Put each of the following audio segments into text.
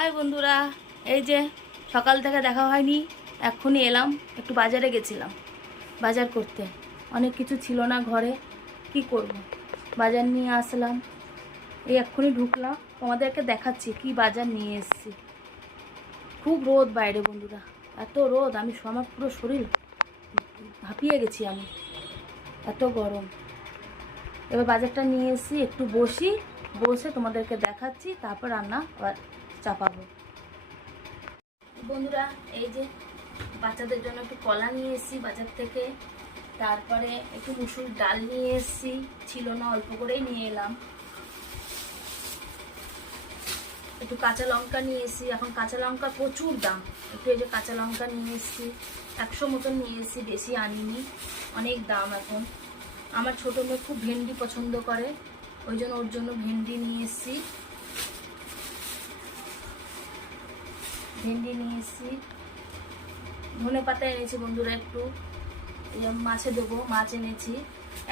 High বন্ধুরা, এই যে সকাল থেকে দেখা হয়নি, এক্ষুনি এলাম। একটু বাজারে গেছিলাম বাজার করতে, অনেক কিছু ছিল না ঘরে, কি করব, বাজার নিয়ে আসলাম। এই এক্ষুনি ঢুকলাম, তোমাদেরকে দেখাচ্ছি কি বাজার নিয়ে এসেছি। খুব রোদ বাইরে বন্ধুরা, এত রোদ, আমার পুরো শরীর হাঁপিয়ে গেছি আমি, এত গরম। এবার বাজারটা নিয়ে এসেছি, একটু বসে তোমাদেরকে দেখাচ্ছি, তারপর রান্না আবার চাপাবো। বন্ধুরা, এই যে বাচ্চাদের জন্য একটু কলা নিয়ে এসেছি বাজার থেকে, তারপরে একটু মুসুর ডাল নিয়ে এসেছি, ছিল না অল্প করেই নিয়ে এলাম। একটু কাঁচা লঙ্কা নিয়ে এসেছি, এখন কাঁচা লঙ্কা প্রচুর দাম। একটু এই যে কাঁচা লঙ্কা নিয়ে এসেছি, 100 মতন নিয়ে এসেছি, বেশি আনিনি, অনেক দাম এখন। আমার ছোটো মেয়ে খুব ভেন্ডি পছন্দ করে, ওই জন্য ওর জন্য ভেন্ডি নিয়ে এসেছি। ধনে পাতা এনেছি বন্ধুরা, একটু মাছে দেবো, মাছ এনেছি।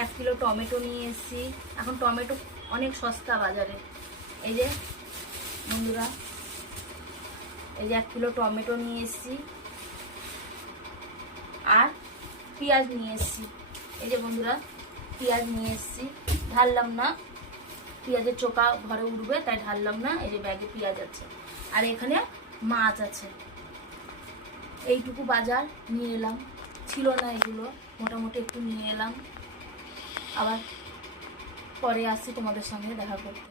1 কিলো টমেটো নিয়ে এসেছি, এখন টমেটো অনেক সস্তা বাজারে। এই যে বন্ধুরা, এই যে 1 কিলো টমেটো নিয়ে এসেছি, আর পেঁয়াজ নিয়ে এসেছি। এই যে বন্ধুরা, পেঁয়াজ নিয়ে এসেছি, ঢাললাম না, পেঁয়াজের চোকা ঘরে উঠবে তাই ঢাললাম না। এই যে ব্যাগে পেঁয়াজ আছে, আর এখানে মাছ আছে। এইটুকু বাজার নিয়ে এলাম, ছিল না এগুলো, মোটামুটি একটু নিয়ে এলাম। আবার পরে আসছি তোমাদের সঙ্গে দেখা করতে।